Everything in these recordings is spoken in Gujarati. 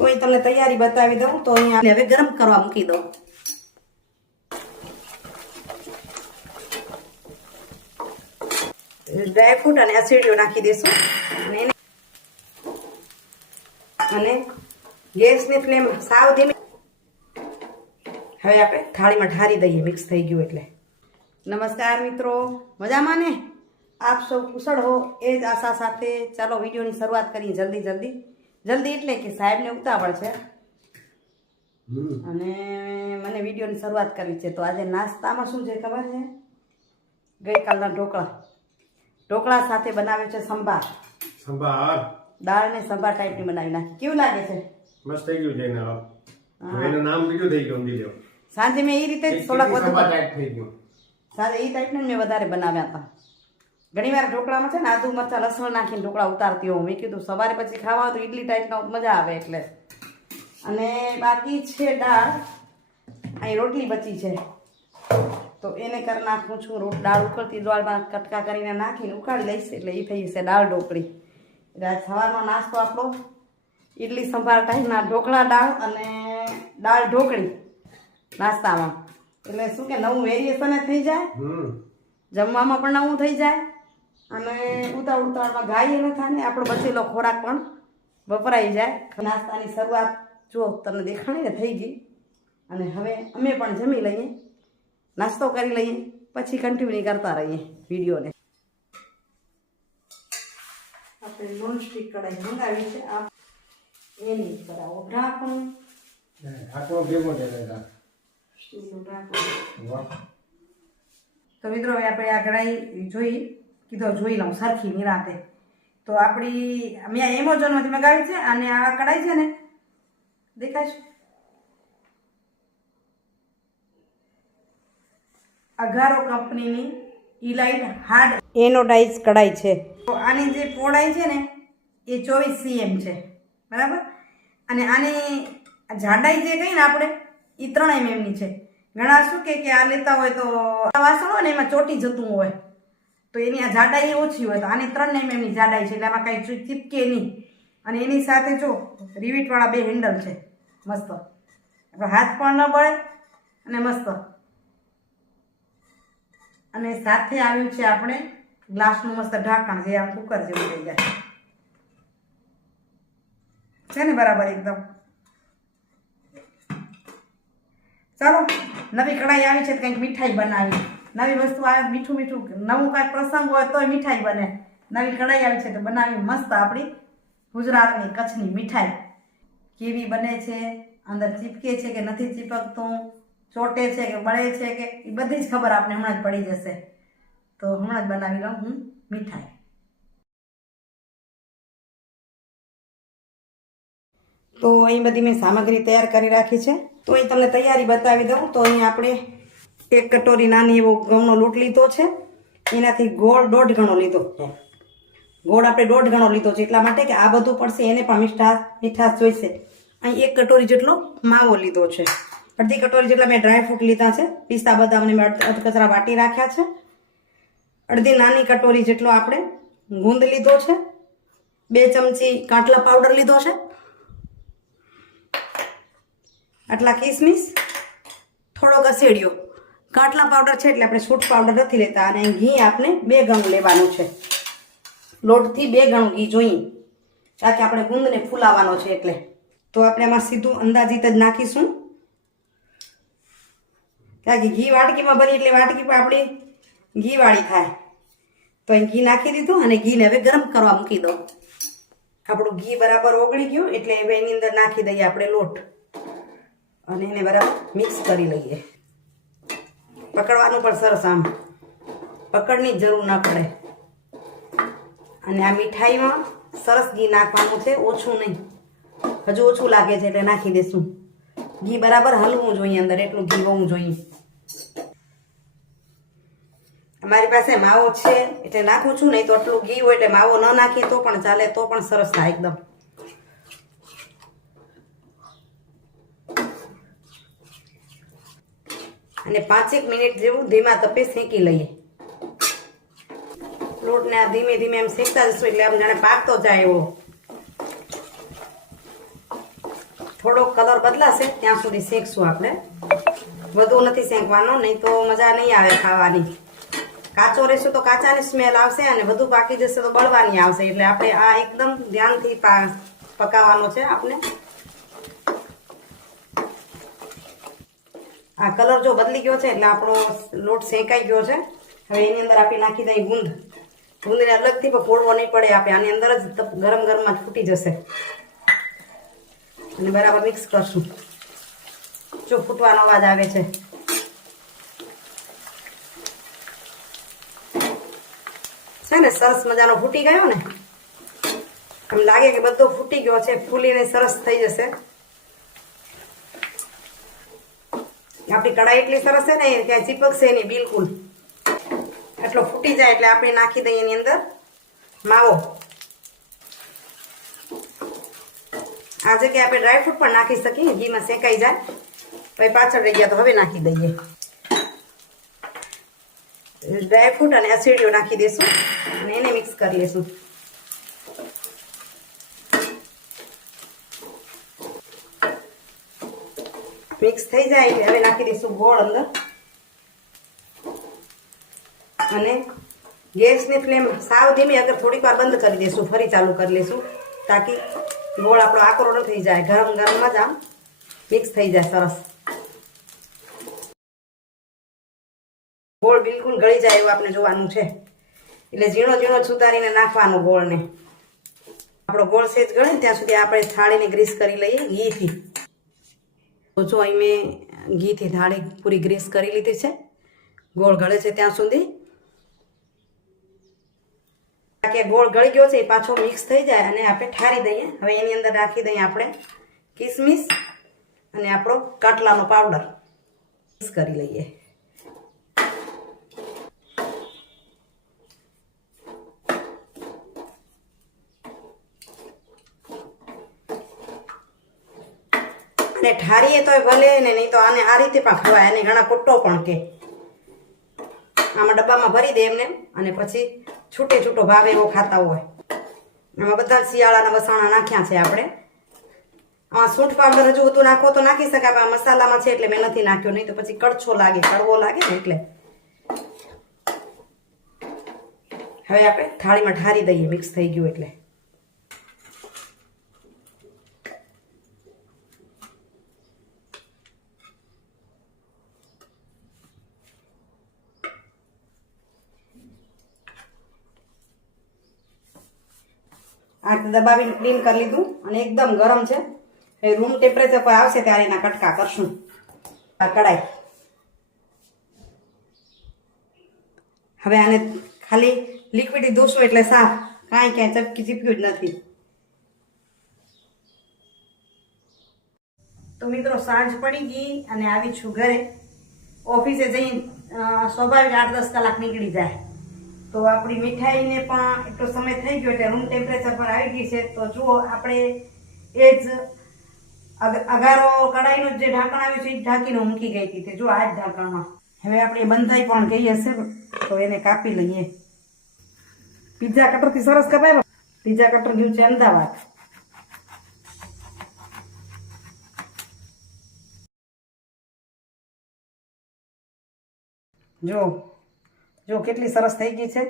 તો અહીં તમને તૈયારી બતાવી દઉં તો અહીંયા હવે ગરમ કરવા મૂકી દઉં. ડ્રાયફ્રૂટ અને અસેડિયો નાખી દઈશું અને ગેસની ફ્લેમ સાવ ધીમી. હવે આપણે થાળીમાં ઢારી દઈએ. મિક્સ થઈ ગયું એટલે. નમસ્કાર મિત્રો, મજામાં ને? આપ સૌ કુશળ હો એ જ આશા સાથે ચાલો વિડીયોની શરૂઆત કરીએ. જલ્દી એટલે કે સાહેબને ઉતાવળ છે અને મને વિડીયોની શરૂઆત કરવી છે. તો આજે નાસ્તામાં શું છે ખબર છે? ગઈકાલના ઢોકળા સાથે બનાવ્યો છે સંભાર. દાળ ને સંભાર ટાઈપની બનાવી નાખી. કેવું લાગે છે? મસ્ત થઈ ગયું છે. એનું નામ બીજું થઈ ગયું. સાંજે મેં એ રીતે જ થોડાક વધુ થઈ ગયું. સાંજે એ ટાઈપના મેં વધારે બનાવ્યા હતા. ઘણી વાર ઢોકળામાં છે ને આદુ મરચાં લસણ નાખીને ઢોકળા ઉતારતી હોઉં. મેં કીધું સવારે પછી ખાવા હોય તો ઇડલી ટાઈપનો મજા આવે એટલે. અને બાકી છે દાળ. અહીં રોટલી બચી છે તો એને કરી નાખું છું. દાળ ઉકળતી દાળમાં કટકા કરીને નાખીને ઉકાળી લઈશ એટલે એ થઈ જશે દાળ ઢોકળી. એટલે આજ સવારનો નાસ્તો આપણો ઇડલી સંભાર ટાઈપના ઢોકળા દાળ અને દાળ ઢોકળી નાસ્તામાં. એટલે શું કે નવું વેરિએશન થઈ જાય, જમવામાં પણ નવું થઈ જાય અને ઉતાવળમાં ગાય ન થાય ને આપણો બચેલો ખોરાક પણ વપરાઈ જાય. નાસ્તાની શરૂઆત જો તમને દેખાણી ને થઈ ગઈ અને હવે અમે પણ જમી લઈએ, નાસ્તો કરી લઈએ, પછી કન્ટિન્યુ કરતા રહીએ વિડીયોને. આપણે નોનસ્ટિક કઢાઈ મંગાવી છે. આ એની કરાવો ઢાંકણું સ્ટીલનું ઢાંકણું. તો મિત્રો હવે આપણે આ કઢાઈ જોઈ લઉં સરખી નિરાતે. તો આપણી મેં એમેઝોનમાંથી મંગાવી છે અને આ કઢાઈ છે ને દેખાય છે અઘારો કંપનીની ઇલાઇટ હાર્ડ એનોડાઇઝ કઢાઈ છે. તો આની જે પહોળાઈ છે ને એ 24 cm છે, બરાબર. અને આની જાડાઈ જે કહીએ ને આપણે એ 3 mm ની છે. ઘણા શું કે આ લેતા હોય તો વાસણ હોય ને એમાં ચોટી જતું હોય તો એની આ જાડાઈ ઓછી હોય. તો આની 3 mm ની જાડાઈ છે એટલે આમાં કાંઈ ચીપકે નહીં. અને એની સાથે જો રિવીટવાળા 2 હેન્ડલ છે મસ્ત. આપણે હાથ પણ ન બળે અને મસ્ત. અને સાથે આવ્યું છે આપણે ગ્લાસનું મસ્ત ઢાંકણ જે આમ કુકર જેવું થઈ જાય છે ને, બરાબર એકદમ. ચાલો નવી કઢાઈ આવી છે તો કંઈક મીઠાઈ બનાવી. નવી વસ્તુ આવે મીઠું નવું કાંઈ પ્રસંગ હોય તોય મીઠાઈ બને. નવી કઢાઈ આવી છે તો બનાવી મસ્ત આપણી ગુજરાતની કચ્છની મીઠાઈ. કેવી બને છે, અંદર ચીપકે છે કે નથી ચીપકતું, ચોટે છે કે બળે છે કે એ બધી જ ખબર આપણે હમણાં જ પડી જશે. તો હમણાં જ બનાવી લઉં હું મીઠાઈ. તો અહીં બધી મેં સામગ્રી તૈયાર કરી રાખી છે. તો અહીં તમને તૈયારી બતાવી દઉં. તો અહીં આપણે 1 કટોરી નાની એવો ઘઉંનો લોટ લીધો છે. એનાથી ગોળ 1.5 ગણો લીધો. ગોળ આપણે 1.5 ગણો લીધો છે એટલા માટે કે આ બધું પડશે, એને પણ મીઠાશ જોઈશે. અહીં 1 કટોરી જેટલો માવો લીધો છે. અડધી કટોરી જેટલા મેં ડ્રાયફ્રૂટ લીધા છે. પિસ્તા બદામને મેં અધકચરા વાટી રાખ્યા છે. અડધી નાની કટોરી જેટલો આપણે ગુંદ લીધો છે. 2 ચમચી કાટલા પાવડર લીધો છે. આટલા કિસમિસ, થોડોક અસેડિયો. કાટલા પાવડર છે એટલે આપણે છૂટ પાવડર નથી લેતા. અને ઘી આપણે 2 ગણું લેવાનું છે. લોટથી 2 ગણું ઘી જોઈએ કારણ કે આપણે ગુંદને ફૂલાવાનો છે એટલે. તો આપણે આમાં સીધું અંદાજિત જ નાખીશું કારણ કે ઘી વાટકીમાં ભરી એટલે વાટકી પણ આપણી ઘીવાળી થાય. તો અહીં ઘી નાખી દીધું અને ઘીને હવે ગરમ કરવા મૂકી દો. આપણું ઘી બરાબર ઓગળી ગયું એટલે હવે એની અંદર નાખી દઈએ આપણે લોટ અને એને બરાબર મિક્સ કરી લઈએ. પકડવાનું પણ સરસ, આમ પકડની જરૂર ન પડે. અને આ મીઠાઈમાં સરસ ઘી નાખવાનું છે, ઓછું નહીં. હજુ ઓછું લાગે છે એટલે નાખી દઈશું. ઘી બરાબર હલવું જોઈએ અંદર, એટલું ઘી હોવું જોઈએ. અમારી પાસે માવો છે એટલે નાખું છું, નહીં તો આટલું ઘી હોય એટલે માવો ન નાખીએ તો પણ ચાલે, તો પણ સરસ થાય એકદમ. અને 5 મિનિટ જેવું ધીમા તપે શેકી લઈએ. લોટને આ ધીમે ધીમે એમ શેકતા જશું એટલે આમ જાણે પાકતો જાય એવો. થોડો કલર બદલાશે ત્યાં સુધી શેકશું આપણે. વધુ નથી શેકવાનો, નહીં તો મજા નહીં આવે ખાવાની. કાચો રહેશે તો કાચાની સ્મેલ આવશે અને વધુ પાકી જશે તો બળવાની આવશે. એટલે આપણે આ એકદમ ધ્યાનથી પકાવવાનો છે આપણે. આ કલર જો બદલી ગયો છે એટલે આપણો લોટ શેકાઈ ગયો છે. હવે એની અંદર આપણે નાખી દઈએ ગુંદ. ગુંદને અલગથી પણ ફોડવો નહીં પડે, આપણે આની અંદર જ ગરમ ગરમમાં જ ફૂટી જશે. અને બરાબર મિક્સ કરશું. જો ફૂટવાનો અવાજ આવે છે. છે ને સરસ મજાનો ફૂટી ગયો ને, એમ લાગે કે બધો ફૂટી ગયો છે, ફૂલીને સરસ થઈ જશે. આપણી કઢાઈ એટલી સરસ છે ને ક્યાંય ચીપકશે નહીં બિલકુલ. એટલો ફૂટી જાય એટલે આપણે નાખી દઈએ એની અંદર માવો. આ જગ્યાએ આપણે ડ્રાયફ્રૂટ પણ નાખી શકીએ, ઘીમાં શેકાઈ જાય. પછી પાછળ રહી ગયા તો હવે નાખી દઈએ ડ્રાયફ્રૂટ અને અસેડીઓ નાખી દઈશું અને એને મિક્સ કરી લઈશું. મિક્સ થઈ જાય એટલે હવે નાખી દઈશું ગોળ અંદર. અને ગેસની ફ્લેમ સાવ ધીમી, અગર થોડીક વાર બંધ કરી દઈશું, ફરી ચાલુ કરી લઈશું તાકી ગોળ આપણો આકરો ન થઈ જાય. ગરમ ગરમમાં જ આમ મિક્સ થઈ જાય સરસ. ગોળ બિલકુલ ગળી જાય એવું આપણે જોવાનું છે. એટલે ઝીણો ઝીણો સુધારીને નાખવાનો ગોળને. આપણો ગોળ સેજ ગળે ત્યાં સુધી આપણે થાળીને ગ્રીસ કરી લઈએ ઘીથી. તો જો અહીં મેં ઘીથી થાળી પૂરી ગ્રીસ કરી લીધી છે. ગોળ ગળે છે ત્યાં સુધી. કે ગોળ ગળી ગયો છે એ પાછો મિક્સ થઈ જાય અને આપણે ઠારી દઈએ. હવે એની અંદર રાખી દઈએ આપણે કિસમિસ અને આપણો કાટલાનો પાવડર મિક્સ કરી લઈએ. ને ઠારીએ તોય ભલે ને, નહીં તો આને આ રીતે પણ ખવાય. અને ઘણા કુટ્ટો પણ કે આમાં ડબ્બામાં ભરી દે એમને, અને પછી છૂટે છૂટો ભાવે એવો ખાતા હોય. એમાં બધા શિયાળાના વસાણા નાખ્યા છે આપણે. આમાં સૂંઠ પાવડર હજુ બધું નાખો તો નાખી શકાય, પણ મસાલામાં છે એટલે મેં નથી નાખ્યો, નહીં તો પછી કડછો લાગે, કડવો લાગે ને એટલે. હવે આપણે થાળીમાં ઠારી દઈએ મિક્સ થઈ ગયું એટલે. આ દબાવીને ક્લીન કરી લીધું અને એકદમ ગરમ છે. એ રૂમ ટેમ્પરેચર પર આવશે ત્યારે એના કટકા કરશું. આ કડાઈ હવે આને ખાલી લિક્વિડ ધોશું એટલે સાફ, કાંઈ ક્યાંય ચીપ્યું જ નથી. તો મિત્રો સાંજ પડી ગઈ અને આવી છું ઘરે. ઓફિસે જઈ સ્વાભાવિક 8-10 કલાક નીકળી જાય. તો આપણી મીઠાઈને પણ એટલો સમય થઈ ગયો એટલે રૂમ ટેમ્પરેચર પર આવી ગઈ છે. તો જુઓ આપણે એ જ અગારો કઢાઈનું જે ઢાંકણ આવ્યું છે એ ઢાંકીને મૂકી ગઈ હતી. તે જો આ જ ઢાંકણમાં હવે આપણે બંધાઈ પણ ગઈ હશે તો એને કાપી લઈએ. પિઝા કટરથી સરસ કપાય. પિઝા કટર ગયું છે અમદાવાદ. જો કેટલી સરસ થઈ ગઈ છે.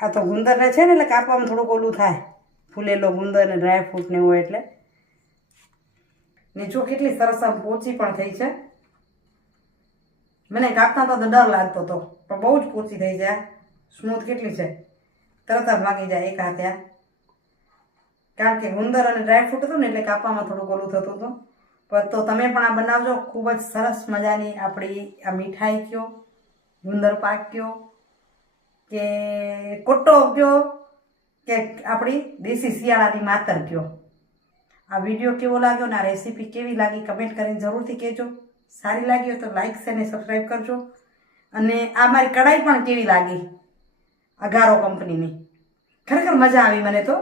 આ તો ગુંદરને છે ને એટલે કાપવામાં થોડુંક ઓલું થાય, ફૂલેલો ગુંદર ને ડ્રાયફ્રૂટ ને હોય એટલે. ને જો કેટલી સરસ આમ પોચી પણ થઈ છે. મને કાપતા તો ડર લાગતો હતો, પણ બહુ જ પોચી થઈ જાય. સ્મૂથ કેટલી છે, તરત જ ભાગી જાય એક હાથે. કારણ કે ગુંદર અને ડ્રાયફ્રૂટ હતું ને એટલે કાપવામાં થોડુંક ઓલું થતું હતું. પણ તો તમે પણ આ બનાવજો. ખૂબ જ સરસ મજાની આપણી આ મીઠાઈ કયો, ગુંદર પાક કયો કે કોટો કયો કે આપણી દેશી શિયાળાની માતર કયો. આ વિડીયો કેવો લાગ્યો ને આ રેસીપી કેવી લાગી કમેન્ટ કરીને જરૂરથી કહેજો. સારી લાગી હોય તો લાઈક છે અને સબસ્ક્રાઈબ કરજો. અને આ મારી કઢાઈ પણ કેવી લાગી અગારો કંપનીની, ખરેખર મજા આવી મને. તો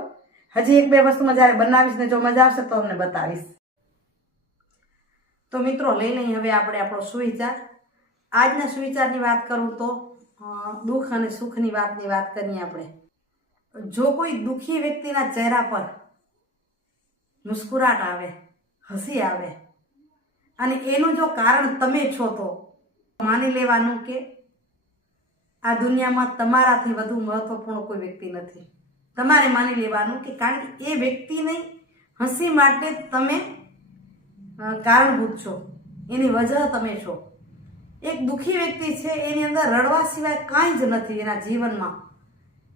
હજી 1-2 વસ્તુમાં જ્યારે બનાવીશ ને જો મજા આવશે તો તમને બતાવીશ. તો મિત્રો લઈ લઈએ હવે આપણે આપણો સુવિચાર. આજના સુવિચારની વાત કરું તો દુઃખ અને સુખની વાતની વાત કરીએ આપણે. જો કોઈ દુઃખી વ્યક્તિના ચહેરા પર મુસ્કુરાટ આવે, હસી આવે, અને એનું જો કારણ તમે છો તો માની લેવાનું કે આ દુનિયામાં તમારાથી વધુ મહત્વપૂર્ણ કોઈ વ્યક્તિ નથી. તમારે માની લેવાનું કે કારણ કે એ વ્યક્તિની હસી માટે તમે કારણભૂત છો, એની વજહ તમે છો. એક દુઃખી વ્યક્તિ છે, એની અંદર રડવા સિવાય કાંઈ જ નથી એના જીવનમાં.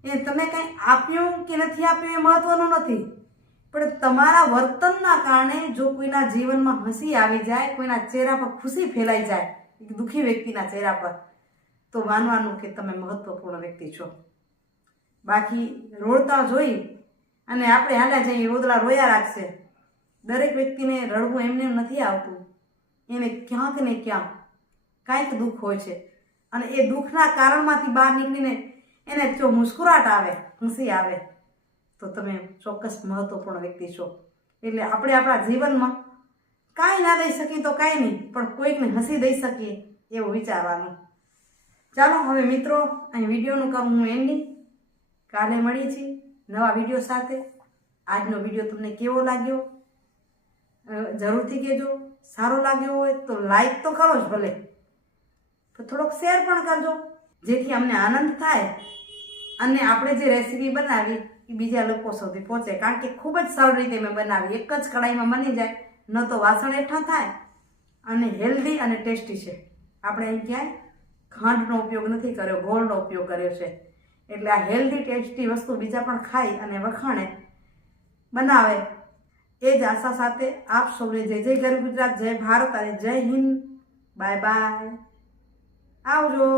એ તમે કંઈ આપ્યું કે નથી આપ્યું એ મહત્વનું નથી, પણ તમારા વર્તનના કારણે જો કોઈના જીવનમાં હસી આવી જાય, કોઈના ચહેરા પર ખુશી ફેલાઈ જાય એક દુઃખી વ્યક્તિના ચહેરા પર, તો માનવાનું કે તમે મહત્વપૂર્ણ વ્યક્તિ છો. બાકી રોડતા જોઈ અને આપણે હાલ્યા જઈએ રોદલા રોયા રાખશે. દરેક વ્યક્તિને રડવું એમને એમ નથી આવતું, એને ક્યાંક ને ક્યાંક કાંઈક દુઃખ હોય છે, અને એ દુઃખના કારણમાંથી બહાર નીકળીને એને જો મુસ્કુરાટ આવે, હસી આવે, તો તમે ચોક્કસ મહત્વપૂર્ણ વ્યક્તિ છો. એટલે આપણે આપણા જીવનમાં કાંઈ ના દઈ શકીએ તો કાંઈ નહીં, પણ કોઈકને હસી દઈ શકીએ એવું વિચારવાનું. ચાલો હવે મિત્રો, અહીં વિડીયોનું કરું હું એન્ડિંગ. કાલે મળીએ છીએ નવા વિડીયો સાથે. આજનો વિડીયો તમને કેવો લાગ્યો જરૂરથી કહેજો. સારો લાગ્યો હોય તો લાઈક તો કરો જ ભલે, તો થોડોક શેર પણ કરજો, જેથી અમને આનંદ થાય અને આપણે જે રેસીપી બનાવી એ બીજા લોકો સુધી પહોંચે. કારણ કે ખૂબ જ સરળ રીતે મેં બનાવી, એક જ કઢાઈમાં બની જાય, ન તો વાસણ હેઠા થાય, અને હેલ્ધી અને ટેસ્ટી છે. આપણે અહીં ક્યાંય ખાંડનો ઉપયોગ નથી કર્યો, ગોળનો ઉપયોગ કર્યો છે. એટલે આ હેલ્ધી ટેસ્ટી વસ્તુ બીજા પણ ખાઈ અને વખાણે, બનાવે, એ જ આશા સાથે આપ સૌને જય જય ગરવી ગુજરાત, જય ભારત અને જય હિન્દ. બાય બાય, આવજો.